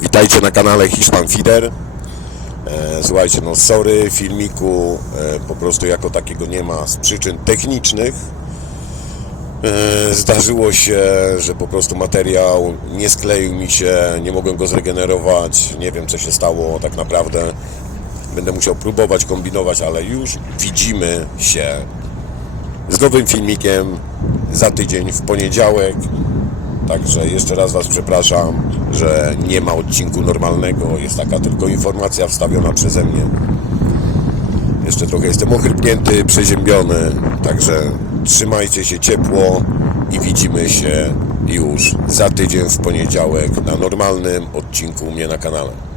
Witajcie na kanale Hiszpan Fider. E, Słuchajcie, no sorry, filmiku e, po prostu jako takiego nie ma z przyczyn technicznych. E, Zdarzyło się, że po prostu materiał nie skleił mi się, nie mogłem go zregenerować, nie wiem co się stało tak naprawdę. Będę musiał próbować kombinować, ale już widzimy się z nowym filmikiem za tydzień w poniedziałek. Także jeszcze raz Was przepraszam, że nie ma odcinku normalnego. Jest taka tylko informacja wstawiona przeze mnie. Jeszcze trochę jestem ochrypnięty, przeziębiony. Także trzymajcie się ciepło i widzimy się już za tydzień w poniedziałek na normalnym odcinku u mnie na kanale.